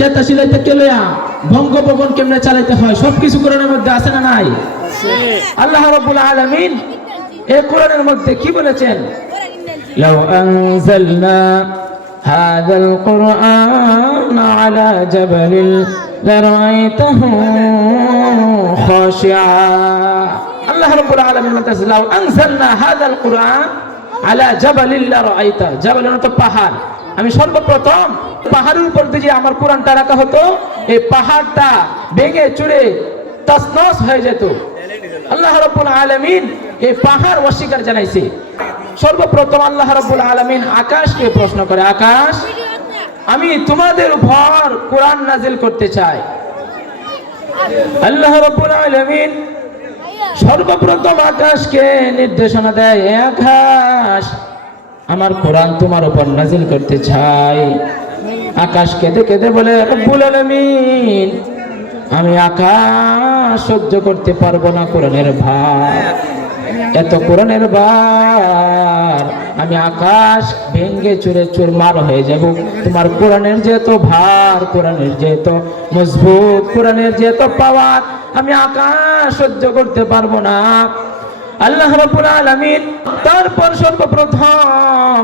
কেতা সিলাইতে কেলয়া বঙ্গভবন কেমনে চালাইতে হয় সবকিছু কোরআনের মধ্যে আছে না নাই? আল্লাহ রাব্বুল আলামিন এই কোরআনের মধ্যে কি বলেছেন? লাউ আনজালনা হাযাল কুরআন আলা জাবালিন লারাআইতাহু খাশিআ। আল্লাহ রাব্বুল আলামিন বলতেছেন লাউ আনজালনা হাযাল কুরআন আলা জাবালিন লারাআইতা। জাবাল মানে তো পাহাড়। আমি সর্বপ্রথম পাহাড়ের উপর দিয়ে আমার কোরআনটা রাখা হতো, এই পাহাড়টা ভেঙে চুরে তছনছ হয়ে যেত। আল্লাহ রাব্বুল আলামিন এই পাহাড় অস্বীকার জানাইছে। সর্বপ্রথম আল্লাহ রাব্বুল আলামিন আকাশকে প্রশ্ন করে, আকাশ আমি তোমাদের উপর কোরআন নাজিল করতে চাই। আল্লাহ রাব্বুল আলামিন সর্বপ্রথম আকাশকে নির্দেশনা দেয়, আকাশ আমার কোরআন তোমার উপর নাজিল করতে চাই। আকাশ কেঁদে কেঁদে বলে, রব্বুল আলামিন আমি আকাশ সহ্য করতে পারবো না কোরআনের ভার, এত কোরআনের ভার, আমি আকাশ ভেঙ্গে চুরে চুরমার হয়ে যাব। তোমার কোরআনের যে এত ভার, কোরআনের যে এত মজবুত, কোরআনের যে এত পাওয়ার, আমি আকাশ সহ্য করতে পারবো না। আল্লাহ রাব্বুল আলামিন তারপর সর্বপ্রথম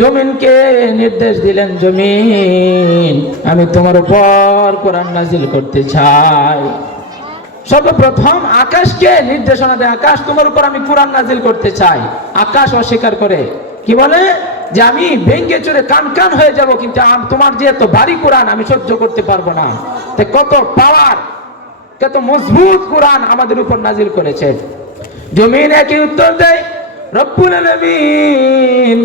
জমিনকে নির্দেশ দিলেন, জমিন আমি তোমার উপর কোরআন নাজিল করতে চাই। সর্বপ্রথম আকাশকে নির্দেশনা দেয়, আকাশ তোমার উপর আমি কোরআন নাজিল করতে চাই। আকাশ অস্বীকার করে, কি বলে যে আমি ভেঙ্গে চুরে কান কান হয়ে যাব, কিন্তু তোমার যে এত ভারী কোরআন আমি সহ্য করতে পারবো না। কত পাওয়ার, কত মজবুত কোরআন আমাদের উপর নাজিল করেছে। জমিন একই উত্তর দেয়, রব্বুল আলামিন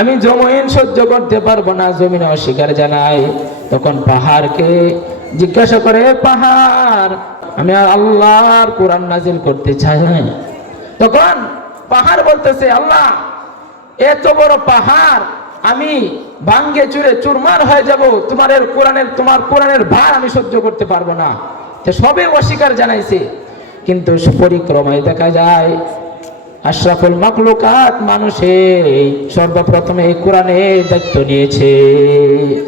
আমি জমিন সহ্য করতে পারবো না, জমিন অস্বীকার জানায়। তখন পাহাড়কে জিজ্ঞাসা করে, পাহাড় আমি আল্লাহর কোরআন নাজিল করতে চাই। তখন পাহাড় বলতেছে, আল্লাহ এত বড় পাহাড় আমি ভাঙ্গে চুরে চুরমার হয়ে যাব, তোমার কোরআনের ভার আমি সহ্য করতে পারবো না। সবে অস্বীকার জানাইছে, কিন্তু পরিক্রমায় দেখা যায় আশরাফুল মাখলুকাত মানুষে সর্বপ্রথম এই কোরআনের দায়িত্ব নিয়েছে।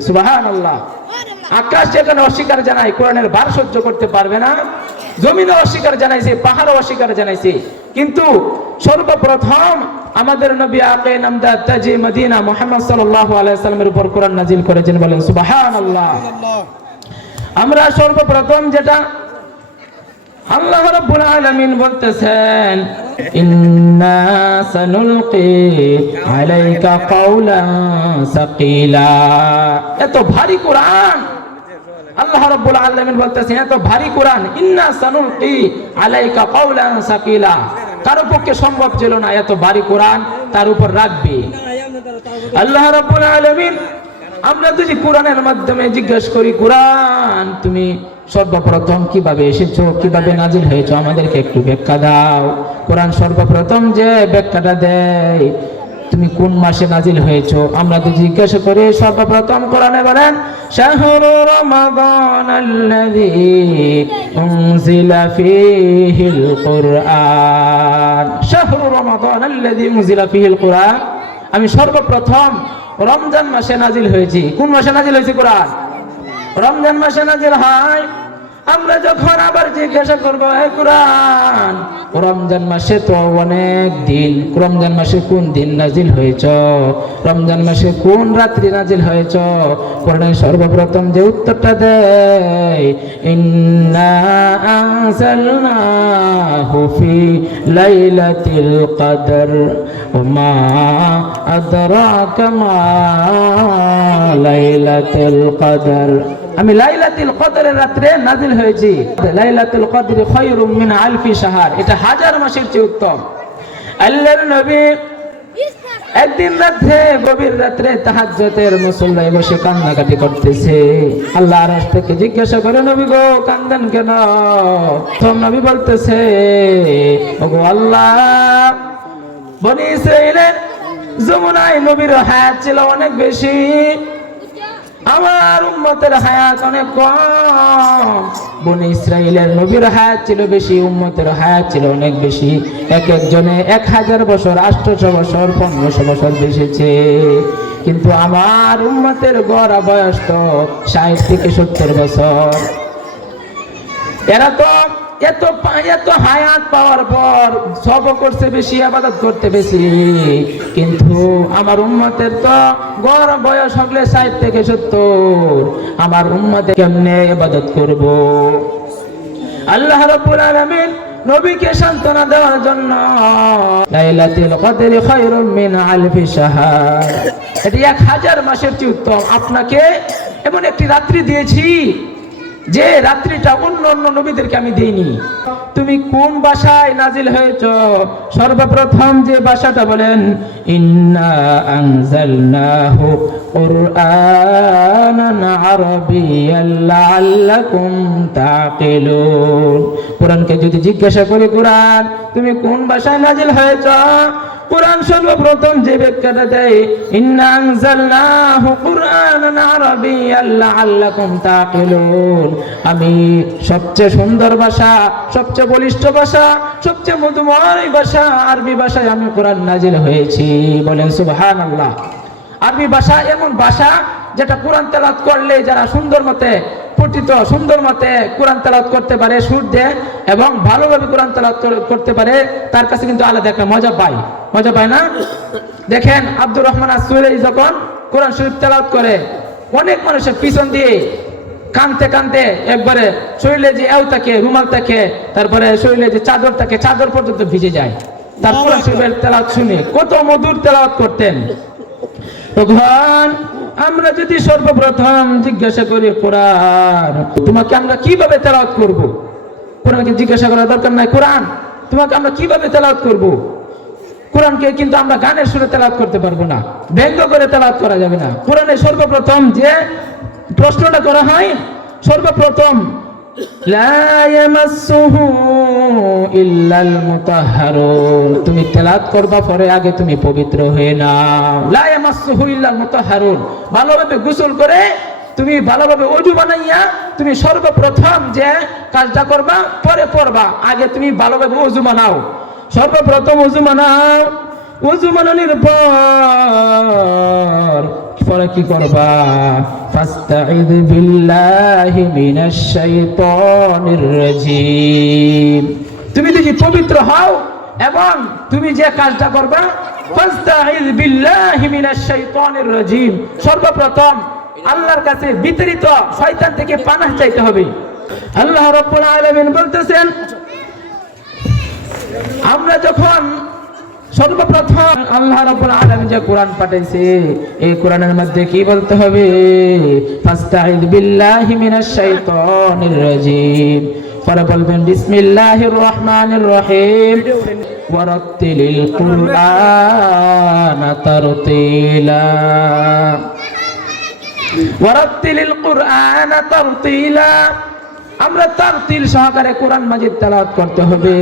সুবহানাল্লাহ। আকাশ যেখানে অস্বীকার জানায় কোরআনের ভার সহ্য করতে পারবে না, জমিনও অস্বীকার জানাইছে, পাহাড়ও অস্বীকার জানাইছে, কিন্তু সর্বপ্রথম আমাদের নবী আকে নামদার তাজি মদিনা মুহাম্মদ সাল্লাল্লাহু আলাইহি সাল্লামের উপর কোরআন নাজিল করেছেন। বলেন সুবহানাল্লাহ। আমরা সর্বপ্রথম যেটা আল্লাহ রাব্বুল আলামিন বলতেছেন, ইন্না সানুলকি আলাইকা কাওলান সাকিলা। এত ভারী কোরআন, আল্লাহ রাব্বুল আলামিন বলতেছেন এত ভারী কোরআন, ইন্না সানুলকি আলাইকা কাওলান সাকিলা। কারো পক্ষে সম্ভব ছিল না এত ভারী কোরআন তার উপর রাখবে। আল্লাহ রাব্বুল আলামিন আমরা যদি কোরআনের মাধ্যমে জিজ্ঞাসা করি, কোরআন তুমি সর্বপ্রথম কিভাবে এসেছো, কিভাবে নাজিল হয়েছো, আমাদেরকে একটু ব্যাখ্যা দাও। কোরআন সর্বপ্রথম যে ব্যাখ্যাটা দেয়, তুমি কোন মাসে নাজিল হয়েছো, আমরা যদি জিজ্ঞাসা করি, সর্বপ্রথম কোরআনে বলেন শাহরু রমাদানাল্লাযী উনজিলা ফীহিল কুরআন। শাহরু রমাদানাল্লাযী উনজিলা ফীহিল কুরআন, আমি সর্বপ্রথম রমজান মাসে নাজিল হয়েছি। কোন মাসে নাজিল হয়েছে কোরআন? রমজান মাসে নাজিল হয়। আমরা যখন আবার জিজ্ঞাসা করবো, হে কোরআন রমজান মাসে তো অনেক দিন, রমজান মাসে কোন দিন নাজিল হয়েছ, রমজান মাসে কোন রাত্রি নাজিল হয়েছ, কোরআনের সর্বপ্রথম যে উত্তরটা দেয়, ইন্না আনজালনাহু ফি লাইলাতিল কদর ওয়া মা আদরাকা মা লাইলাতুল কদর। আমি লাইলাতুল কদরের রাতে নাজিল হয়েছি। লাইলাতুল কদর খায়রুম মিন আলফি শাহর, এটা হাজার মাসের চেয়ে উত্তম। আল্লাহর নবী একদিন রাতে, গভীর রাতে তাহাজ্জুদের মুসল্লায় বসে কান্নাকাটি করতেছে। আল্লাহ আরশ থেকে জিজ্ঞাসা করে, নবী গো কান্দেন কেন? তো নবী বলতেছে, ওগো আল্লাহ, বনি ইসরাঈলের যমুনায় নবীর হায়াত ছিল অনেক বেশি, আমার উম্মতের হায়াত অনেক কম। বনি ইসরাঈলের নবীর হায়াত ছিল বেশি, উম্মতের হায়াত ছিল অনেক বেশি। এক একজনে 1000 বছর, 800 বছর, 1500 বছর বেঁচেছে। কিন্তু আমার উম্মতের গড় বয়স তো 60 থেকে 70 বছর। এরা তো এত হায়াত পাওয়ার পর সব করছে বেশি, ইবাদত করতে বেশি, কিন্তু আমার উম্মতের তো গড় বয়স হলে 60 থেকে 70। আমার উম্মতে কেমনে ইবাদত করব? আল্লাহ রাব্বুল আলামিন নবীকে সান্ত্বনা দেওয়ার জন্য লাইলাতুল কদরি খায়রুম মিন আলফি শাহর, এটি 1000 মাসের চেয়ে উত্তম। আপনাকে এমন একটি রাত্রি দিয়েছি যে রাত্রিটা অন্য নবীদেরকে আমি দেইনি। তুমি কোন ভাষায় নাজিল হয়েছ? সর্বপ্রথম যে ভাষাটা বলেন, ইন্না আনজালনাহু কুরআনান আরাবিয়ান লাআল্লাকুম তাকিলুন। কোরআনকে যদি জিজ্ঞাসা করি, কোরআন তুমি কোন ভাষায় নাজিল হয়েছ, কোরআন সর্বপ্রথম যে ব্যাখ্যাটা দেয়, ইন্না আনজালনাহু কুরআনান আরাবিয়ান লাআল্লাকুম তাকিলুন, আমি সবচেয়ে সুন্দর ভাষা, সবচেয়ে বলিষ্ঠ ভাষা, সবচেয়ে মধুময় ভাষা, আরবি ভাষায় আমি কোরআন নাজিল হয়েছি। বলেন সুবহানাল্লাহ। আরবি ভাষা এমন ভাষা যেটা কোরআন তেলাওয়াত করলে যারা সুন্দর মতে পঠিত, সুন্দর মতে কোরআন তেলাওয়াত করতে পারে, সুর দিয়ে এবং ভালোভাবে কোরআন তেলাওয়াত করতে পারে, তার কাছে কিন্তু আলাদা একটা মজা পায় না? দেখেন আব্দুর রহমান আস-সুলাইহি যখন কোরআন শরীফ তেলাওয়াত করে, অনেক মানুষের পিছন দিয়ে কানতে একবারে শরীরে যে এও থাকে, রুমাল থাকে, তারপরে শরীরে যে চাদর থাকে, চাদর পর্যন্ত ভিজে যায় তার কোরআন শরীফের তেলাওয়াত শুনে। কত মধুর তেলাওয়াত করতেন। তখন আমরা যদি সর্বপ্রথম জিজ্ঞাসা করি, কোরআন তোমাকে আমরা কিভাবে তেলাওয়াত করব? কোরআনকে জিজ্ঞাসা করার দরকার নাই, কোরআন তোমাকে আমরা কিভাবে তেলাওয়াত করব? কোরআনকে কিন্তু আমরা গানের সুরে তেলাওয়াত করতে পারবো না, ব্যঙ্গ করে তেলাওয়াত করা যাবে না। কোরআনে সর্বপ্রথম যে প্রশ্নটা করা হয়, সর্বপ্রথম লা ইয়ামাসসুহু ইল্লাল মুতাহহারুন, তুমি তেলাওয়াত করবা পরে আগে তুমি পবিত্র হয়ে নাও। লা ইয়ামাসসুহু ইল্লাল মুতাহহারুন, ভালোভাবে গোসল করে তুমি ভালোভাবে ওযু বানাইয়া তুমি সর্বপ্রথম যে কাজটা করবা পরে পড়বা, আগে তুমি ভালোভাবে ওযু বানাও। সর্বপ্রথম ওযু বানাও, ওযু বানানোর পরে কি করবা? ফাস্তাঈদ বিল্লাহি মিনাশ শাইতানির রাজীম, তুমি যদি পবিত্র হও এবং তুমি যে কাজটা করবা, ফাস্তাঈদ বিল্লাহি মিনাশ শাইতানির রাজীম, সর্বপ্রথম আল্লাহর কাছে বিতাড়িত শয়তান থেকে পানাহ চাইতে হবে। আল্লাহ রাব্বুল আলামিন বলতেছেন, আমরা যখন সর্বপ্রথম আল্লাহ রাব্বুল আলামিন যে কোরআন পাঠাইছে, এই কোরআনের মধ্যে কি বলতে হবে? ফাস্তাঈদ বিল্লাহি মিনাশ শাইতানির রাজীম, পরে বলবেন বিসমিল্লাহির রহমানির রহিম, ওয়ারাত্তিলিল কুরআনা তারতিলা, ওয়ারাত্তিলিল কুরআনা তারতিলা। আমরা তারতিল সহকারে কোরআন মাজিদ তেলাওয়াত করতে হবে,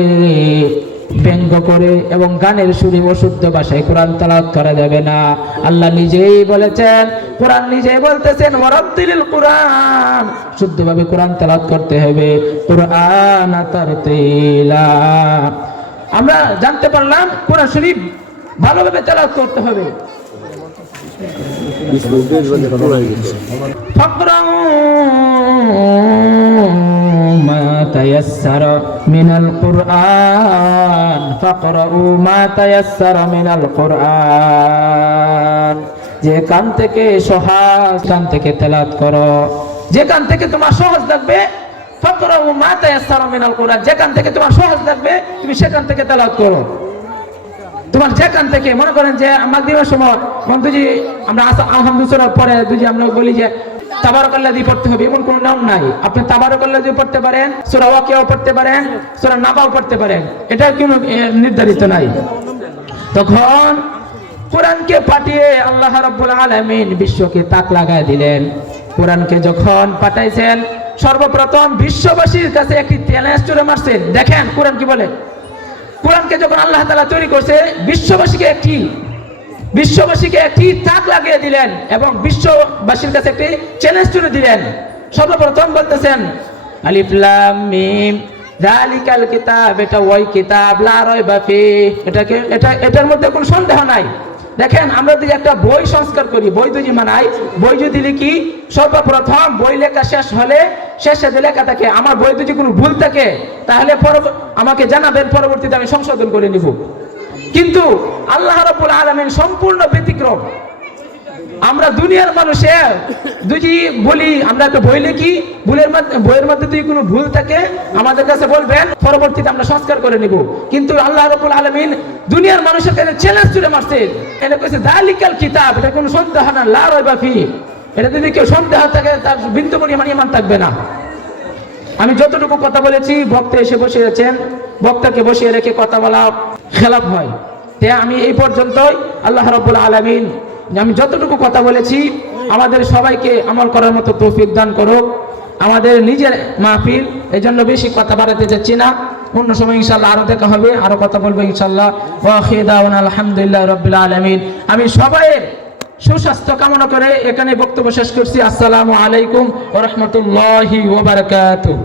ব্যঙ্গ করে এবং গানের সুরে অশুদ্ধ ভাষায় কোরআন তেলাওয়াত করা যাবে না। আল্লাহ নিজেই বলেছেন, কোরআন নিজেই বলতেছেন, ওয়ারাত্তিলিল কুরআন, শুদ্ধভাবে কোরআন তেলাওয়াত করতে হবে, কুরআন তারতিলা। আমরা জানতে পারলাম কোরআন শরীফ ভালোভাবে তেলাওয়াত করতে হবে। ফাকরাউ মা তায়াসসারা মিনাল কুরআন, ফাকরাউ মা তায়াসসারা মিনাল কুরআন, যে কান থেকে সহজ কান থেকে তেলাওয়াত করো, যে কান থেকে তোমার সহজ লাগবে, ফাকরাউ মা তায়াসসারা মিনাল কুরআন, যে কান থেকে তোমার সহজ লাগবে তুমি সেখান থেকে তেলাওয়াত করো। তোমার যেখান থেকে মনে করেন যে মাগরিবের সময় বন্ধুজি আমরা আলহামদুলিল্লাহ পরে দুজি আমরা বলি যে তাবারাকাল্লাহ দিয়ে পড়তে হবে, এমন কোনো নাম নাই। আপনি তাবারাকাল্লাহ দিয়ে পড়তে পারেন, সূরা ওয়াকিয়াও পড়তে পারেন, সূরা নাবাও পড়তে পারেন, এটা কোনো নির্ধারিত নাই। তখন কোরআনকে পাঠিয়ে আল্লাহ রাব্বুল আলামিন বিশ্বকে তাক লাগায় দিলেন। কোরআনকে যখন পাঠাইছেন সর্বপ্রথম বিশ্ববাসীর কাছে একটি চ্যালেঞ্জ ছুড়ে মারছেন। দেখেন কোরআন কি বলে। কোরআনকে যখন আল্লাহ তাআলা তৈরি করছে, বিশ্ববাসীকে একটি তাক লাগিয়ে দিলেন এবং বিশ্ববাসীর কাছে একটি চ্যালেঞ্জ ছুড়ে দিলেন। সর্বপ্রথম বলতেছেন আলিফ লাম মিম যালিকাল কিতাব, এটা ওই কিতাব লা রাইবা ফিহি, এটার মধ্যে কোনো সন্দেহ নাই। দেখেন আমরা যদি একটা বই সংস্কার করি, বই যদি মানাই, বই যদি লিখি, সর্বপ্রথম বই লেখা শেষ হলে শেষে যে লেখা থাকে, আমার বই যদি কোনো ভুল থাকে তাহলে আমাকে জানাবেন, পরবর্তীতে আমি সংশোধন করে নিব। কিন্তু আল্লাহ রাব্বুল আলামিন সম্পূর্ণ ব্যতিক্রম। আমরা দুনিয়ার মানুষে যদি বলি, আমরা একটা বই লিখি, বইয়ের মধ্যে যদি কোনো ভুল থাকে আমাদের কাছে বলবেন, পরবর্তীতে আমরা সংস্কার করে নিব। কিন্তু আল্লাহ রাব্বুল আলামিন দুনিয়ার মানুষের কাছে চ্যালেঞ্জ ছুড়ে মারছে, এটা কইছে যালিকাল কিতাব, এটা কোনো সন্দেহ না, লা রাইবা ফি, এটা যদি কেউ সন্দেহ থাকে তার বিন্দু পরিমাণ ঈমান থাকবে না। আমি যতটুকু কথা বলেছি, বক্তা এসে বসে আছেন, বক্তাকে বসিয়ে রেখে কথা বলা খেলাপ হয়। তাই আমি এই পর্যন্তই। আল্লাহ রাব্বুল আলামিন আমি যতটুকু কথা বলেছি আমাদের সবাইকে আমল করার মতো তৌফিক দান করুক। আমাদের নিজের মাহফিল, এই জন্য বেশি কথা বাড়াতে যাচ্ছি না, অন্য সময় ইনশাআল্লাহ আরো দেখা হবে, আরো কথা বলবো ইনশাআল্লাহ। ওয়া আখিরু দাওয়ানা আলহামদুলিল্লাহি রাব্বিল আলামিন। আমি সবাইয়ের সুস্বাস্থ্য কামনা করে এখানে বক্তব্য শেষ করছি। আসসালামু আলাইকুম ওয়া রাহমাতুল্লাহি ওয়া বারাকাতুহু।